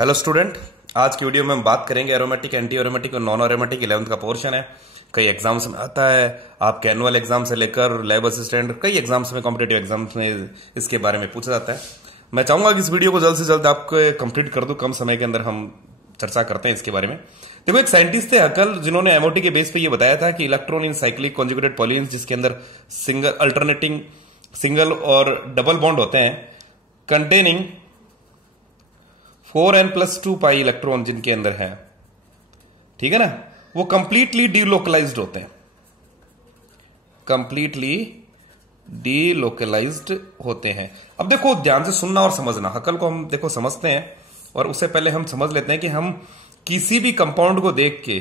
Hello student, आज की video में हम बात करेंगे एरोमेटिक, एंटी एरोमेटिक और नॉन एरोमेटिक 11th का पोर्शन है। कई एग्जाम्स में आता है, आपके एनुअल एग्जाम से लेकर लैब असिस्टेंट कई एग्जाम्स में, कॉम्पिटेटिव एग्जाम्स में इसके बारे में पूछा जाता है। मैं चाहूंगा कि इस वीडियो को जल्द से जल्द आपको कंप्लीट कर दूं, कम समय के अंदर हम चर्चा करते हैं इसके बारे में। देखो, एक साइंटिस्ट थे हकल, जिन्होंने एमओटी के बेस पे ये बताया था कि इलेक्ट्रॉन इन साइक्लिक कॉन्जुगेटेड पॉलीन्स, जिसके अंदर सिंगल अल्टरनेटिंग सिंगल और डबल बॉन्ड होते हैं, कंटेनिंग 4n+2 पाई इलेक्ट्रॉन जिनके अंदर है, ठीक है ना, वो कंप्लीटली डीलोकलाइज्ड होते हैं, कंप्लीटली डीलोकलाइज्ड होते हैं। अब देखो, ध्यान से सुनना और समझना। हकल को हम देखो समझते हैं, और उससे पहले हम समझ लेते हैं कि हम किसी भी कंपाउंड को देख के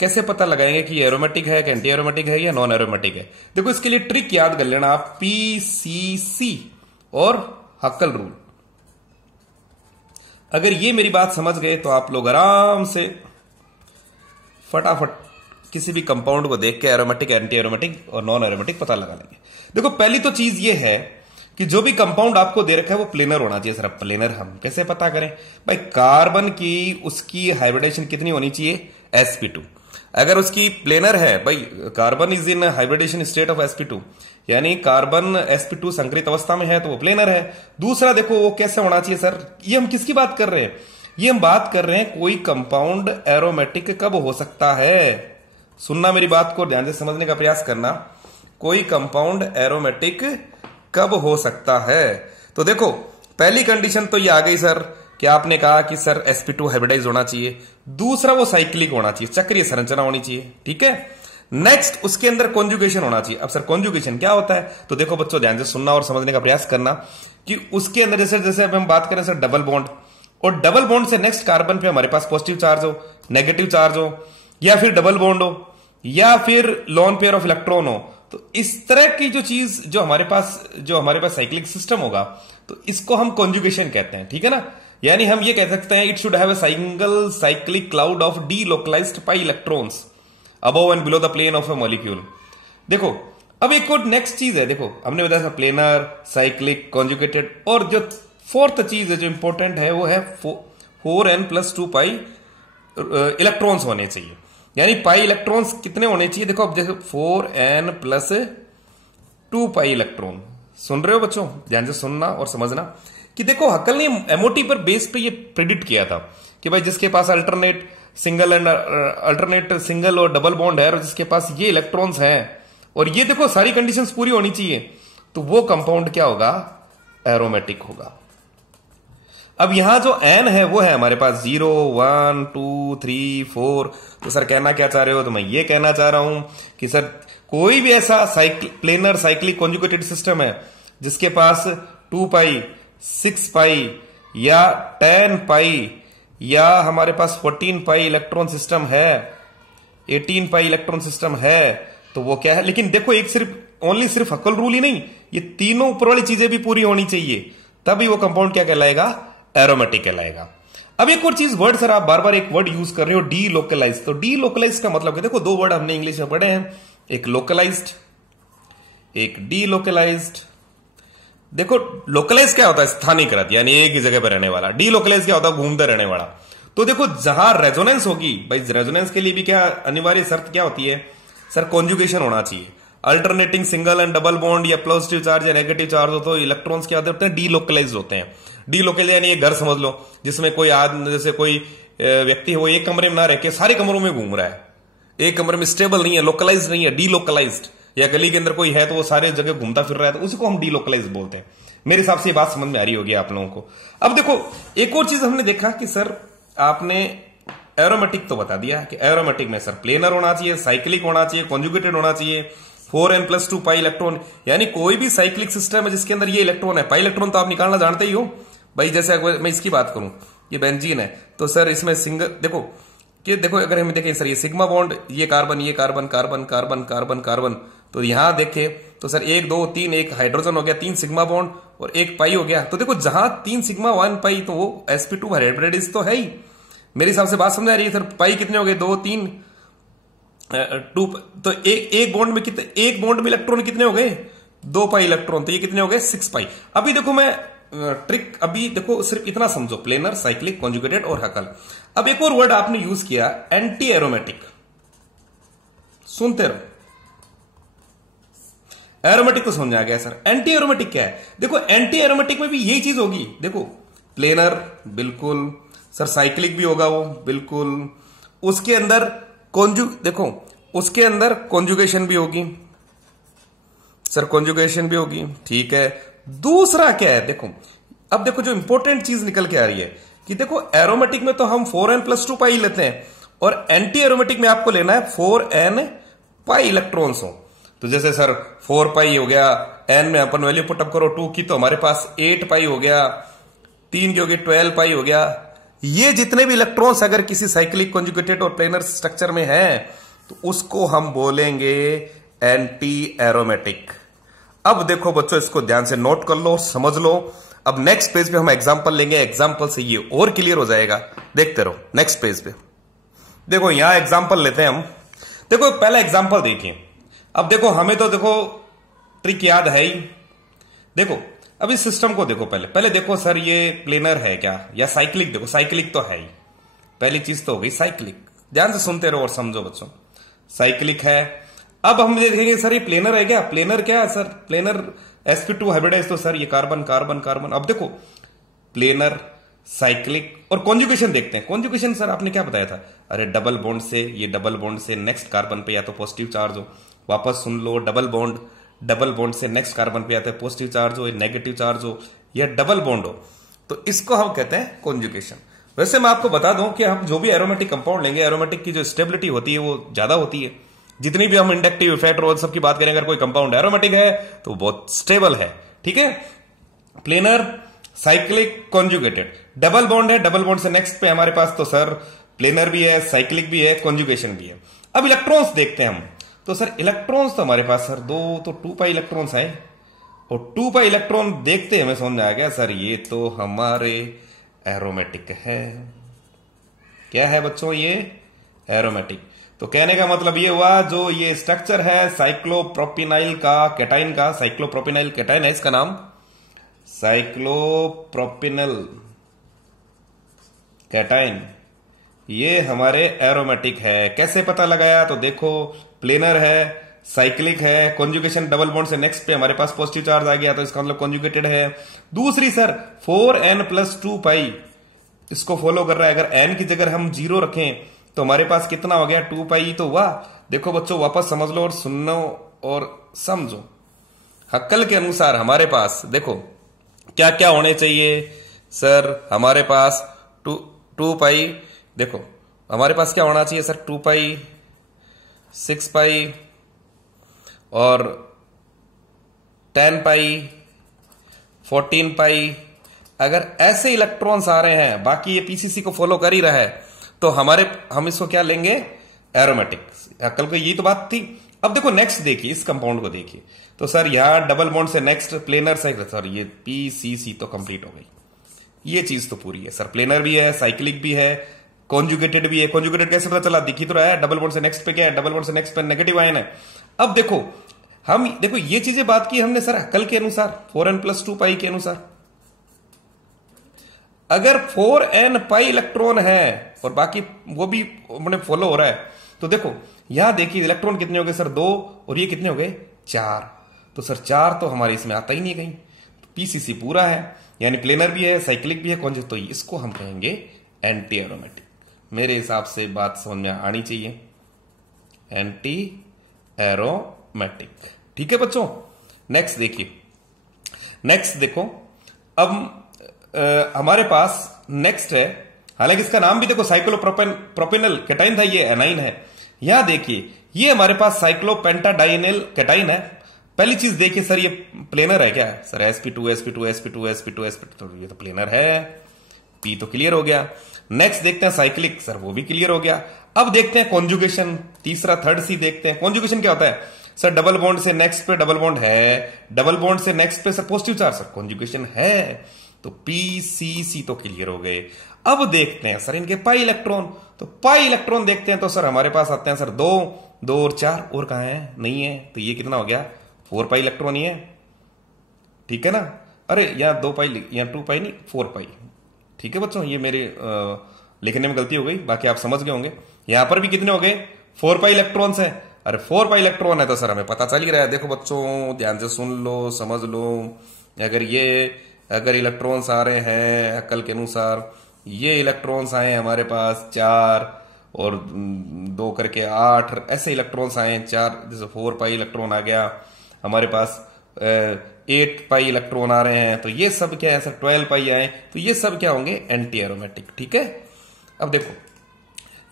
कैसे पता लगाएंगे कि एरोमेटिक है, कि एंटी एरोमेटिक है या नॉन एरोमेटिक है। देखो, इसके लिए ट्रिक याद कर लेना आप, PCC और हकल रूल। अगर ये मेरी बात समझ गए तो आप लोग आराम से फटाफट किसी भी कंपाउंड को देख के एरोमेटिक, एंटी एरोमेटिक और नॉन एरोमेटिक पता लगा लेंगे। देखो, पहली तो चीज ये है कि जो भी कंपाउंड आपको दे रखा है वो प्लेनर होना चाहिए। सर, प्लेनर हम कैसे पता करें? भाई, कार्बन की उसकी हाइब्रिडेशन कितनी होनी चाहिए? sp2। अगर उसकी प्लेनर है, भाई carbon is in hybridisation state of sp2, यानी कार्बन sp2 संकरित अवस्था में है, तो वो प्लेनर है। दूसरा देखो, वो कैसे होना चाहिए? सर, ये हम किसकी बात कर रहे हैं? ये हम बात कर रहे हैं कोई कंपाउंड एरोमेटिक कब हो सकता है। सुनना मेरी बात को, ध्यान से समझने का प्रयास करना। कोई कंपाउंड एरोमेटिक कब हो सकता है? तो देखो, पहली कंडीशन तो ये आ गई सर कि आपने कहा कि सर sp2 हाइब्रिडाइज होना चाहिए। दूसरा, वो साइक्लिक होना चाहिए, चक्रीय संरचना होनी चाहिए, ठीक है। नेक्स्ट, उसके अंदर कॉन्जुगेशन होना चाहिए। अब सर, कॉन्जुगेशन क्या होता है? तो देखो बच्चों, ध्यान से सुनना और समझने का प्रयास करना कि उसके अंदर जैसे जैसे अब हम बात करें सर डबल बॉन्ड, और डबल बॉन्ड से नेक्स्ट कार्बन पे हमारे पास पॉजिटिव चार्ज हो, नेगेटिव चार्ज हो, या फिर डबल बॉन्ड हो, या फिर लोन पेयर ऑफ इलेक्ट्रॉन हो, तो इस तरह की जो चीज जो हमारे पास साइक्लिक सिस्टम होगा, तो इसको हम कॉन्जुगेशन कहते हैं, ठीक है ना। यानी हम ये कह सकते हैं, it should have a single cyclic cloud of delocalised pi electrons above and below the plane of a molecule. देखो, अब एक और नेक्स्ट चीज है। देखो, हमने बताया था प्लेनर, साइक्लिक, कॉन्जुगेटेड, और जो फोर्थ चीज है जो इंपॉर्टेंट है वो है 4n+2 पाई इलेक्ट्रॉन्स होने चाहिए। यानी पाई इलेक्ट्रॉन्स कितने होने चाहिए? देखो, अब जैसे 4n+2 पाई इलेक्ट्रॉन। सुन रहे हो बच्चों? ध्यान से सुनना और समझना कि देखो, हकल ने एमओटी पर बेस पे ये प्रिडिक्ट किया था कि भाई जिसके पास अल्टरनेट सिंगल और डबल बॉन्ड है, और जिसके पास ये इलेक्ट्रॉन्स हैं, और ये देखो सारी कंडीशंस पूरी होनी चाहिए, तो वो कंपाउंड क्या होगा? एरोमेटिक होगा। अब यहां जो n है वो है हमारे पास 0, 1, 2, 3, 4। तो सर, कहना क्या चाह रहे हो? तो मैं ये कहना चाह रहा हूं कि सर, कोई भी ऐसा प्लेनर साइक्लिक कॉन्जुगेटेड सिस्टम है जिसके पास 2 पाई, 6 पाई या 10 पाई या हमारे पास 14 पाई इलेक्ट्रॉन सिस्टम है, 18 पाई इलेक्ट्रॉन सिस्टम है, तो वो क्या है? लेकिन देखो, एक सिर्फ हकल रूल ही नहीं, ये तीनों ऊपर वाली चीजें भी पूरी होनी चाहिए, तभी वो कंपाउंड क्या कहलाएगा? एरोमेटिक कहलाएगा। अब एक और चीज, वर्ड सर आप बार बार एक वर्ड यूज कर रहे हो, डीलोकलाइज। तो डीलोकलाइज का मतलब क्या? देखो, दो वर्ड हमने इंग्लिश में पढ़े हैं, एक लोकलाइज्ड, एक डीलोकलाइज्ड। देखो, लोकलाइज क्या होता है? स्थानीयकृत, यानी एक ही जगह पर रहने वाला। डीलोकलाइज क्या होता है? घूमते रहने वाला। तो देखो, जहां रेजोनेंस होगी, भाई रेजोनेंस के लिए भी क्या अनिवार्य शर्त क्या होती है? सर, कॉन्जुगेशन होना चाहिए। Alternating single and double bond या पॉजिटिव चार्ज या नेगेटिव चार्ज हो, तो इलेक्ट्रॉन्स क्या होते हैं? डीलोकलाइज होते हैं। डीलोकलाइज यानी एक घर समझ लो, जिसमें कोई आदमी, जैसे कोई व्यक्ति है, वो एक कमरे में ना रह के सारे कमरों में घूम रहा है, एक कमरे में स्टेबल नहीं है, लोकलाइज नहीं है, डीलोकलाइज्ड। या गली के अंदर कोई है तो वो सारे जगह घूमता फिर रहा है, तो उसी को हम डीलोकलाइज बोलते हैं। मेरे हिसाब से ये बात समझ में आ रही होगी आप लोगों को। अब देखो, एक और चीज हमने देखा कि सर, आपने एरोमेटिक तो बता दिया कि एरोमेटिक में सर प्लेनर होना चाहिए, साइक्लिक होना चाहिए, कॉन्जुगेटेड होना चाहिए, 4n+2 पाई इलेक्ट्रॉन। यानी कोई भी साइक्लिक सिस्टम है जिसके अंदर ये इलेक्ट्रॉन है। पाई इलेक्ट्रॉन तो आप निकालना जानते ही हो भाई। जैसे मैं इसकी बात करूं, ये बेंजीन है, तो सर इसमें सिंगल देखो, अगर हम देखें सर, ये सिग्मा बॉन्ड, ये कार्बन, ये carbon, carbon, carbon, carbon, carbon, तो यहां देखें तो सर 1, 2, 3, एक हाइड्रोजन हो गया, 3 सिग्मा बॉन्ड और 1 पाई हो गया। तो देखो, जहां 3 सिग्मा 1 पाई, तो वो sp2 हाइब्रिडाइज तो है ही। मेरे हिसाब से बात समझ आ रही है सर? पाई कितने हो गए? 2, 3, 2। तो एक बॉन्ड में इलेक्ट्रॉन कितने हो गए? 2 पाई इलेक्ट्रॉन, तो ये कितने हो गए? 6 पाई। अभी देखो, मैं ट्रिक अभी देखो सिर्फ इतना समझो, प्लेनर, साइक्लिक, कॉन्जुगेटेड और हकल। अब एक और वर्ड आपने यूज किया, एंटी एरोमेटिक। सुनते रहो, एरोमेटिक तो समझ आ गया सर, एंटी एरोमेटिक क्या है? देखो एंटी एरोमेटिक में भी यही चीज होगी। देखो प्लेनर बिल्कुल सर, साइक्लिक भी होगा वो बिल्कुल, उसके अंदर देखो उसके अंदर कॉन्जुगेशन भी होगी सर, कॉन्जुगेशन भी होगी, ठीक है। दूसरा क्या है, देखो अब देखो जो इंपॉर्टेंट चीज निकल के आ रही है कि देखो एरोमेटिक में तो हम 4n+2 लेते हैं, और एंटी एरोमेटिक में आपको लेना है 4n इलेक्ट्रॉन्स हो। तो जैसे सर 4 हो गया, n में अपन वैल्यू पुटअप करो 2 की, तो हमारे पास 8 हो गया, 3 की होगी 12 हो गया। ये जितने भी इलेक्ट्रॉन्स अगर किसी साइक्लिक, कॉन्जुगेटेड और प्लेनर स्ट्रक्चर में हैं, तो उसको हम बोलेंगे एंटी एरोमेटिक। अब देखो बच्चों, इसको ध्यान से नोट कर लो, समझ लो। अब नेक्स्ट पेज पे हम एग्जांपल लेंगे, एग्जांपल से ये और क्लियर हो जाएगा। देखते रहो नेक्स्ट पेज पे। देखो यहां एग्जांपल लेते हैं हम। देखो पहला एग्जांपल देखिए। अब देखो हमें तो देखो ट्रिक याद है ही। देखो अब इस सिस्टम को देखो, पहले देखो सर ये प्लेनर है क्या या साइक्लिक? देखो साइक्लिक तो है ही, पहली चीज तो हो गई साइक्लिक। ध्यान से सुनते रहो और समझो बच्चों, साइक्लिक है। अब हम देखेंगे सर ये प्लेनर है क्या? प्लेनर क्या है सर? प्लेनर sp2 हाइब्रिडाइज, तो सर ये कार्बन कार्बन कार्बन। अब देखो प्लेनर, साइक्लिक और कॉन्जुगेशन देखते हैं। कॉन्जुगेशन सर आपने क्या बताया था? अरे डबल बॉन्ड से, ये डबल बॉन्ड से नेक्स्ट कार्बन पे या तो पॉजिटिव चार्ज हो, वापस सुन लो, डबल बॉन्ड से नेक्स्ट कार्बन पे या तो पॉजिटिव चार्ज हो, नेगेटिव चार्ज हो, या डबल बॉन्ड हो, तो इसको हम कहते हैं कॉन्जुगेशन। वैसे मैं आपको बता दूं कि हम जो भी एरोमेटिक कंपाउंड लेंगे, एरोमेटिक की जो स्टेबिलिटी होती है वो ज्यादा होती है। जितनी भी हम इंडक्टिव इफेक्ट और सबकी बात करें, अगर कोई कंपाउंड एरोमेटिक है तो बहुत स्टेबल है, ठीक है। Planar, cyclic, conjugated, double bond है, डबल बॉन्ड से नेक्स्ट पे हमारे पास तो सर प्लेनर भी है, साइक्लिक भी है, कॉन्जुगेशन भी है। अब इलेक्ट्रॉन्स देखते हैं हम, तो सर इलेक्ट्रॉन्स तो हमारे पास सर दो, तो 2 इलेक्ट्रॉन्स है, और 2 इलेक्ट्रॉन देखते हमें समझ में आ गया सर ये तो हमारे एरोमेटिक है। क्या है बच्चों? ये एरोमेटिक। तो कहने का मतलब ये हुआ, जो ये स्ट्रक्चर है साइक्लोप्रोपिनाइल का, कैटाइन का, साइक्लोप्रोपिनाइल कैटाइन है इसका नाम, साइक्लोप्रोपिनल कैटाइन, ये हमारे एरोमेटिक है। कैसे पता लगाया? तो देखो प्लेनर है, साइक्लिक है, कॉन्जुगेशन डबल बॉन्ड से नेक्स्ट पे हमारे पास पॉजिटिव चार्ज आ गया, तो इसका मतलब कॉन्जुगेटेड है। दूसरी सर 4n+2 इसको फॉलो कर रहा है। अगर n की जगह हम 0 रखें तो हमारे पास कितना हो गया? 2 तो हुआ। देखो बच्चों वापस समझ लो और सुनो और समझो। हक्कल के अनुसार हमारे पास देखो क्या क्या होने चाहिए सर? हमारे पास 2 देखो हमारे पास क्या होना चाहिए सर? 2 6 और 10 14 अगर ऐसे इलेक्ट्रॉन्स आ रहे हैं, बाकी ये पीसीसी को फॉलो कर ही रहा है, तो हम इसको क्या लेंगे? एरोमेटिक। कल को यही तो बात थी। अब देखो नेक्स्ट देखिए, इस कंपाउंड को देखिए, तो सर यहां डबल बॉन्ड से नेक्स्ट प्लेनर से, सर ये पीसीसी तो कंप्लीट हो गई। ये चीज तो पूरी है सर, प्लेनर भी है, साइक्लिक भी है, कॉन्जुगेटेड भी है। कॉन्जुगेटेड कैसे पता चला? दिखी तो रहा है, डबल बॉन्ड से नेक्स्ट पे क्या है? डबल बॉन्ड से नेक्स्ट पे नेगेटिव आयन है। अब देखो देखो ये चीजें बात की हमने सर कल के अनुसार, 4n+2 के अनुसार। अगर 4n इलेक्ट्रॉन है और बाकी वो भी अपने फॉलो हो रहा है, तो देखो यहां देखिए इलेक्ट्रॉन कितने हो गए सर? 2, और ये कितने हो गए? 4। तो सर 4 तो हमारे इसमें आता ही नहीं कहीं, तो पीसीसी पूरा है, यानी प्लेनर भी है, साइक्लिक भी है, कौन से, तो इसको हम कहेंगे एंटी एरोमेटिक। मेरे हिसाब से बात समझ में आनी चाहिए, एंटी एरोमेटिक, ठीक है बच्चों। नेक्स्ट देखिए, नेक्स्ट देखो अब हमारे पास नेक्स्ट है, हालांकि इसका नाम भी देखो साइक्लोप्रोपिनल कैटाइन था, ये एनाइन है। यहां देखिए ये हमारे पास साइक्लोपेंटाडाइनिल कैटाइन है। पहली चीज देखिए सर, ये प्लेनर है क्या? Sir sp2 sp2 sp2 sp2 sp2, तो ये तो प्लेनर है, पी तो क्लियर हो गया। नेक्स्ट देखते हैं साइक्लिक, सर वो भी क्लियर हो गया। अब देखते हैं कॉन्जुगेशन, तीसरा थर्ड सी देखते हैं। कॉन्जुगेशन क्या होता है सर? डबल बॉन्ड से नेक्स्ट पे डबल बॉन्ड है, डबल बॉन्ड से नेक्स्ट पे sir positive charge, sir conjugation है, तो पीसीसी तो क्लियर हो गए। अब देखते हैं सर इनके पाई इलेक्ट्रॉन, तो पाई इलेक्ट्रॉन देखते हैं, तो सर हमारे पास आते हैं सर 2 और 4, और कहां है? नहीं है, तो ये कितना हो गया? 4 इलेक्ट्रॉन ही है, ठीक है ना। अरे यहाँ 2 पाई, यहाँ 2 पाई नहीं 4 पाई। ठीक है बच्चों, ये मेरे लिखने में गलती हो गई, बाकी आप समझ गए होंगे। यहां पर भी कितने हो गए, 4 पाई इलेक्ट्रॉन्स है। अरे 4 पाई इलेक्ट्रॉन है तो सर हमें पता चल ही रहा है। देखो बच्चों ध्यान से सुन लो, समझ लो। अगर इलेक्ट्रॉन्स आ रहे हैं अक्ल के अनुसार, ये इलेक्ट्रॉन्स आए हमारे पास 4 और 2 करके 8 ऐसे इलेक्ट्रॉन्स आए हैं 4, जैसे 4 पाई इलेक्ट्रॉन आ गया हमारे पास, 8 पाई इलेक्ट्रॉन आ रहे हैं, तो ये सब क्या है सर 12 पाई आए, तो ये सब क्या होंगे एंटी एरोमेटिक। ठीक है, अब देखो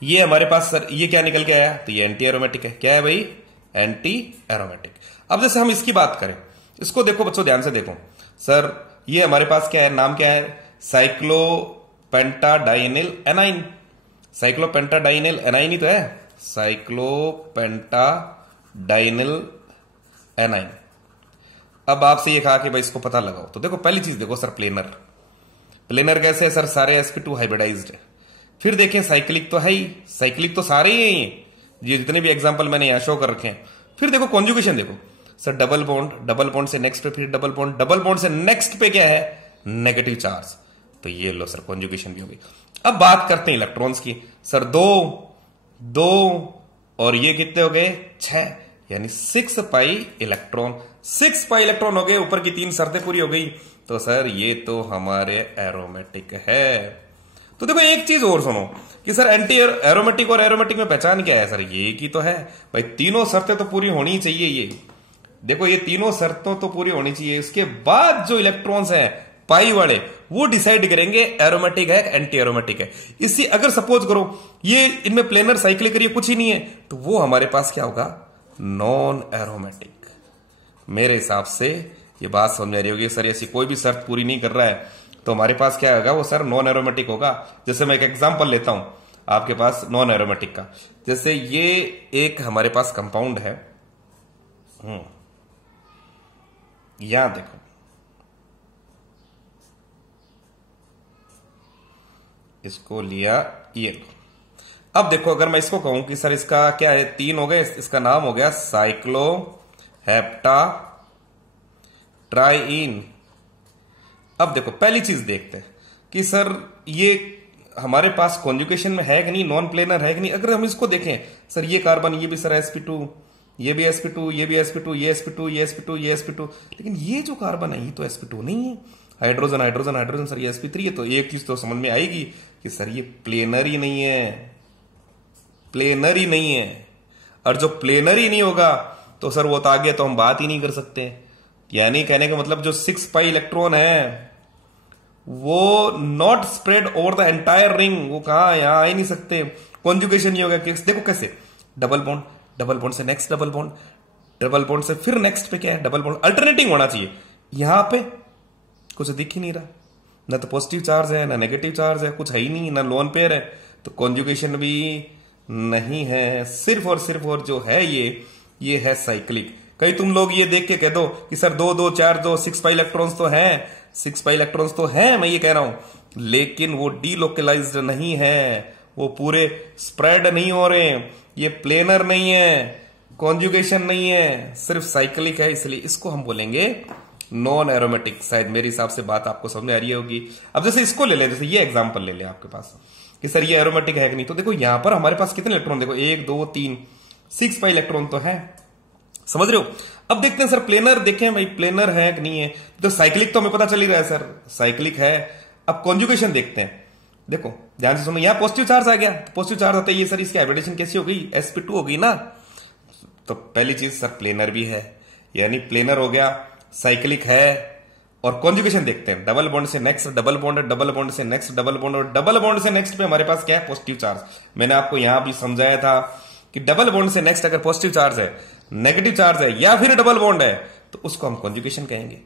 ये हमारे पास सर ये क्या निकल के आया, तो ये एंटी एरोमेटिक है। क्या है भाई, एंटी एरोमेटिक। अब जैसे हम इसकी बात करें, इसको देखो बच्चों ध्यान से देखो सर, ये हमारे पास क्या है, नाम क्या है, साइक्लोपेंटाडाइनिल एनाइन। साइक्लोपेंटाडाइनिल एनाइन ही तो है, साइक्लोपेंटाडाइनिल एनाइन। अब आपसे ये कहा कि भाई इसको पता लगाओ, तो देखो पहली चीज देखो सर, प्लेनर कैसे है सर, सारे sp2 हाइब्रिडाइज्ड है। फिर देखें साइक्लिक तो है ही, साइक्लिक तो सारे ही हैं ये जितने भी एग्जांपल मैंने यहां शो कर रखे हैं। फिर देखो कॉन्जुगेशन देखो सर, डबल बॉन्ड से नेक्स्ट पे, फिर डबल बॉन्ड से नेक्स्ट पे क्या है, नेगेटिव चार्ज, तो ये लो सर कॉन्जुगेशन भी होगी। अब बात करते हैं इलेक्ट्रॉन्स की सर, 2 और ये कितने हो गए 6, यानी 6 पाई इलेक्ट्रॉन। 6 पाई इलेक्ट्रॉन हो गए, ऊपर की 3 शर्तें पूरी हो गई, तो सर ये तो हमारे एरोमेटिक है। तो देखो एक चीज और सुनो कि सर एंटी एरोमेटिक और एरोमेटिक में पहचान क्या है सर, ये की तो है भाई, तीनों शर्तें तो पूरी होनी ही चाहिए। ये देखो ये तीनों शर्तों तो पूरी होनी चाहिए, इसके बाद जो इलेक्ट्रॉन्स हैं पाई वाले वो डिसाइड करेंगे एरोमेटिक है एंटी एरोमेटिक है। इसी अगर सपोज करो ये इनमें प्लेनर साइक्लिक ये कुछ ही नहीं है, तो वो हमारे पास क्या होगा, नॉन एरोमेटिक। मेरे हिसाब से ये बात समझ आ रही होगी सर, ऐसी कोई भी शर्त पूरी नहीं कर रहा है तो हमारे पास क्या होगा, वो सर नॉन एरोमेटिक होगा। जैसे मैं एक एग्जांपल लेता हूं आपके पास नॉन एरोमेटिक का, जैसे ये एक हमारे पास कंपाउंड है, यहां देखो इसको लिया ये। अब देखो अगर मैं इसको कहूं कि सर इसका क्या है, 3 हो गए, इसका नाम हो गया साइक्लोहेप्टा ट्राइइन। अब देखो पहली चीज देखते हैं कि सर ये हमारे पास कॉन्जुगेशन में है कि नहीं, नॉन प्लेनर है कि नहीं। अगर हम इसको देखें सर, ये कार्बन ये भी सर sp2, ये भी sp2, ये भी sp2, ये sp2, ये sp2, ये sp2, लेकिन ये जो कार्बन है ये तो sp2 नहीं है, हाइड्रोजन सर ये sp3 है। तो एक चीज तो समझ में आएगी कि सर ये प्लेनर ही नहीं है, और जो प्लेनर ही नहीं होगा तो सर वो तो आगे तो हम बात ही नहीं कर सकते। यानी कहने का मतलब जो 6 पाई इलेक्ट्रॉन है वो not spread over the entire ring, वो कहां यहां आ ही नहीं सकते, कॉन्जुगेशन नहीं होगा। देखो कैसे, डबल बॉन्ड से नेक्स्ट डबल बॉन्ड से फिर नेक्स्ट पे क्या है, डबल बॉन्ड, अल्टरनेटिंग होना चाहिए। यहां पे कुछ दिख ही नहीं रहा, ना तो पॉजिटिव चार्ज है ना नेगेटिव चार्ज है, कुछ है ही नहीं, ना लोन पेयर है, तो कॉन्जुगेशन भी नहीं है। सिर्फ और जो है ये है साइक्लिक। कई तुम लोग ये देख के कह दो कि सर 2 4 2 6 पाई इलेक्ट्रॉन्स तो हैं, 6 पाई इलेक्ट्रॉन्स तो हैं, मैं ये कह रहा हूं, लेकिन वो डीलोकलाइज्ड नहीं है, वो पूरे स्प्रेड नहीं हो रहे, ये प्लेनर नहीं है, कॉन्जुगेशन नहीं है, सिर्फ साइक्लिक है, इसलिए इसको हम बोलेंगे नॉन एरोमेटिक। शायद मेरे हिसाब से बात आपको समझ आ रही होगी। अब जैसे इसको ले लें, जैसे ये एग्जांपल ले लें आपके पास कि सर ये एरोमेटिक है कि नहीं, तो देखो यहां पर हमारे पास कितने इलेक्ट्रॉन, देखो 1 2 3 6 पाई इलेक्ट्रॉन तो है, समझ रहे हो। अब देखते हैं सर प्लेनर, देखें भाई प्लेनर है कि नहीं है, तो साइक्लिक तो हमें पता चल ही रहा है सर, साइक्लिक है। अब कॉन्जुगेशन देखते हैं, देखो ध्यान से सुनो, यहां पॉजिटिव चार्ज आ गया, पॉजिटिव चार्ज आता है, ये सर इसकी हाइब्रिडेशन कैसी हो गई, sp2 हो गई ना। तो पहली चीज सर प्लेनर भी है, यानी प्लेनर हो गया, साइक्लिक है। और कॉन्जुगेशन देखते हैं, डबल बॉन्ड से next double bond, double bond से नेक्स्ट डबल बॉन्ड, और डबल बॉन्ड से नेक्स्ट पे हमारे पास क्या है, पॉजिटिव चार्ज। मैंने आपको यहां भी समझाया था कि डबल बॉन्ड से नेक्स्ट अगर पॉजिटिव चार्ज है, नेगेटिव चार्ज है, या फिर डबल बॉन्ड है, तो उसको हम कॉन्जुगेशन कहेंगे।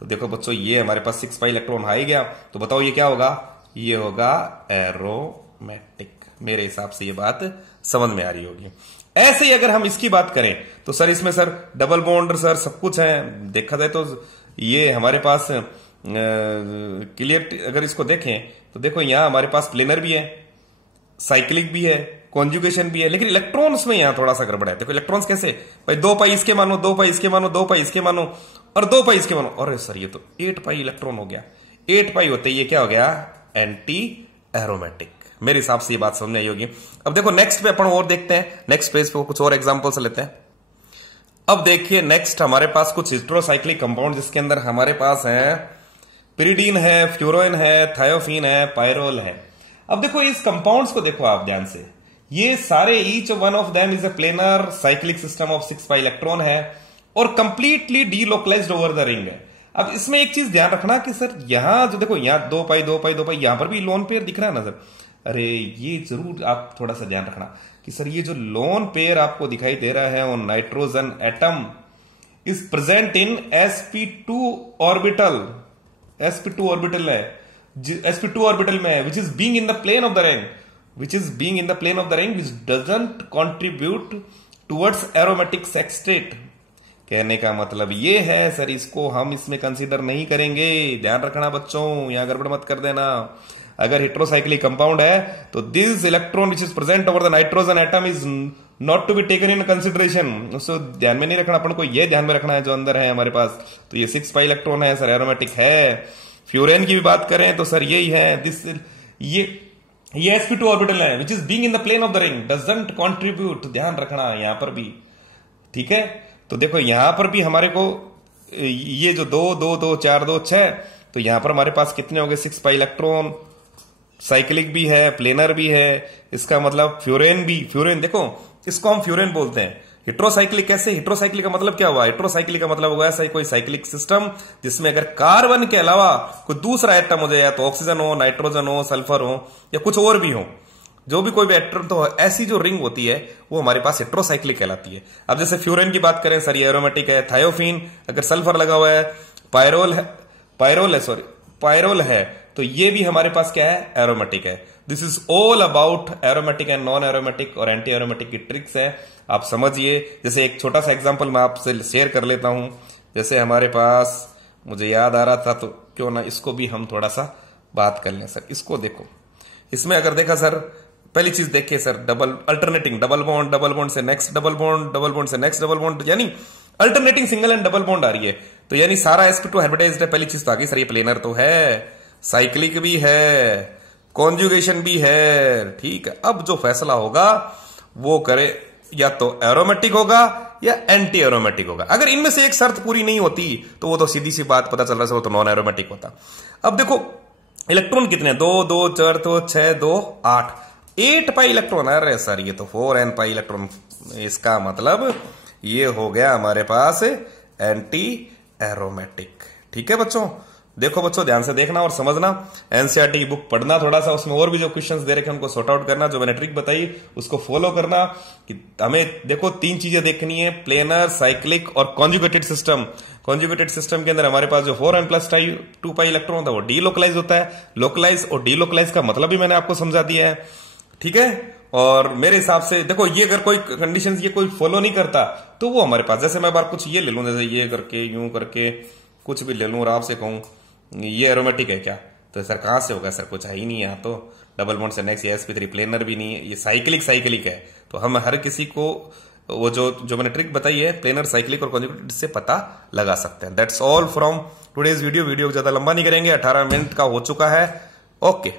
तो देखो बच्चों ये हमारे पास 6 पाई इलेक्ट्रॉन आ ही गया, तो बताओ ये क्या होगा, ये होगा एरोमेटिक। मेरे हिसाब से ये बात समझ में आ रही होगी। ऐसे ही अगर हम इसकी बात करें तो सर इसमें सर डबल बॉन्ड सर सब कुछ है, देखा जाए तो ये हमारे पास क्लियर। अगर इसको देखें तो देखो यहां हमारे पास प्लेनर भी है, साइक्लिक भी है, कॉन्जुगेशन भी है, लेकिन इलेक्ट्रॉन्स में यहां थोड़ा सा गड़बड़ है। देखो इलेक्ट्रॉन्स कैसे भाई, 2 पाई इसके मानो, 2 पाई इसके मानो, 2 पाई इसके मानो और 2 पाई इसके मानो। अरे सर ये तो 8 पाई इलेक्ट्रॉन हो गया। 8 पाई होते ये क्या हो गया, एंटी एरोमेटिक। मेरे हिसाब से ये बात समझ में आई होगी। अब देखो नेक्स्ट पे अपन और देखते हैं, नेक्स्ट पेज पे कुछ और एग्जांपल्स लेते हैं। अब देखिए नेक्स्ट हमारे पास कुछ हेटेरोसाइक्लिक कंपाउंड, जिसके अंदर हमारे पास है पिरिडीन है, फ्लोरीन है, थायोफीन है, पायरोल है। अब देखो इस कंपाउंड्स को देखो आप ध्यान से, ये सारे each one of them is a planar cyclic system of 6 pi electron है और completely delocalised over the ring है। अब इसमें एक चीज ध्यान रखना कि सर यहां जो देखो यहां 2 पाई 2 पाई 2 पाई, यहां पर भी लोन पेयर दिख रहा है ना सर। अरे ये जरूर आप थोड़ा सा ध्यान रखना कि सर ये जो लोन पेयर आपको दिखाई दे रहा है on nitrogen atom is present in sp2 orbital. sp2 orbital है, sp2 ऑर्बिटल में है, which is being in the plane of the ring, which is being in the plane of the ring, which doesn't contribute towards aromatic sextate। कहने का मतलब ये है sir, इसको हम इसमें कंसीडर नहीं करेंगे। ध्यान रखना बच्चों, यहां गड़बड़ मत कर देना। अगर हेटेरोसाइक्लिक कंपाउंड है तो this electron which is present over the nitrogen atom is not to be taken in consideration. उसको ध्यान में नहीं रखना, अपन को ये ध्यान में रखना है जो अंदर है हमारे पास। तो ये 6 पाई इलेक्ट्रॉन है सर, एरोमेटिक है। फ्लोरीन की भी बात करें तो सर यही है, दिस ये sp2 ऑर्बिटल है which is being in the plane of the ring, doesn't contribute. ध्यान रखना यहां पर भी, ठीक है। तो देखो यहां पर भी हमारे को ये जो 2 2 2 4 2 6, तो यहां पर हमारे पास कितने हो गए, 6 पाई इलेक्ट्रॉन। साइक्लिक भी है, प्लेनर भी है, इसका मतलब फ्लोरीन भी। फ्लोरीन देखो इसको हम फ्लोरीन बोलते हैं। हेटेरोसाइक्लिक कैसे, हेटेरोसाइक्लिक का मतलब क्या हुआ, हेटेरोसाइक्लिक का मतलब हुआ ऐसा कोई साइक्लिक सिस्टम जिसमें अगर कार्बन के अलावा कोई दूसरा एटम हो जाए, या तो ऑक्सीजन हो, नाइट्रोजन हो, सल्फर हो या कुछ और भी हो, जो भी कोई भी एटम तो ऐसी जो रिंग होती है वो हमारे पास हेटेरोसाइक्लिक कहलाती है। अब जैसे फ्लोरीन की बात करें सर, ये एरोमेटिक है। थायोफीन अगर सल्फर लगा हुआ है, पायरोल है तो ये भी हमारे पास क्या है, एरोमेटिक है। This is all about aromatic and non aromatic और एंटी एरोमेटिक की ट्रिक्स है, आप समझिए। जैसे एक छोटा सा एग्जांपल मैं आपसे शेयर कर लेता हूं। जैसे हमारे पास मुझे याद आ रहा था, तो क्यों ना इसको भी हम थोड़ा सा बात कर लें सर। इसको देखो, इसमें अगर देखा सर, पहली चीज देखिए सर, अल्टरनेटिंग डबल बॉन्ड से नेक्स्ट डबल बॉन्ड से नेक्स्ट डबल बॉन्ड, यानी alternating single and double bond आ रही है। तो यानी सारा sp2 हाइब्रिडाइज्ड है। पहली चीज तो आ गई सर, ये प्लेनर तो है, साइक्लिक भी है, कॉन्जुगेशन भी है, ठीक है। अब जो फैसला होगा वो करे, या तो एरोमेटिक होगा या एंटी एरोमेटिक होगा। अगर इनमें से एक शर्त पूरी नहीं होती तो वो तो सीधी सी बात पता चल रहा है, वो तो नॉन एरोमेटिक होता। अब देखो इलेक्ट्रॉन कितने, 2 2 4 2 6 2 8, 8 पाई इलेक्ट्रॉन। अरे सर ये तो 4n पाई इलेक्ट्रॉन। इसका मतलब ये हो गया हमारे पास एंटी एरोमेटिक, ठीक है बच्चों। देखो बच्चों ध्यान से देखना और समझना, एनसीईआरटी की बुक पढ़ना थोड़ा सा, उसमें और भी जो क्वेश्चंस दे रखे हैं उनको सॉर्ट आउट करना। जो मैंने ट्रिक बताई उसको फॉलो करना कि हमें देखो 3 चीजें देखनी है, प्लेनर, साइक्लिक और कॉन्जुगेटेड सिस्टम। कॉन्जुगेटेड सिस्टम के अंदर हमारे पास जो 4n+2 पाई इलेक्ट्रॉन होता है वो डीलोकलाइज होता है। लोकलाइज और डीलोकलाइज का मतलब भी मैंने आपको समझा दिया है, ठीक है। और मेरे हिसाब से देखो ये अगर कोई कंडीशंस ये कोई फॉलो नहीं करता तो वो हमारे पास, जैसे मैं बार कुछ ये ले लूं, जैसे ये करके यूं करके कुछ भी ले लूं और आपसे कहूं ये एरोमेटिक है क्या, तो सर कहां से होगा सर, कुछ है ही नहीं यहाँ तो। डबल बॉन्ड से नेक्स्ट ये sp3 प्लेनर भी नहीं है, ये साइक्लिक है। तो हम हर किसी को वो जो मैंने ट्रिक बताई है प्लेनर, साइक्लिक और कॉन्जुगेटेड से पता लगा सकते हैं। That's all from today's video. Video ज्यादा लंबा नहीं करेंगे, 18 मिनट का हो चुका है। ओके।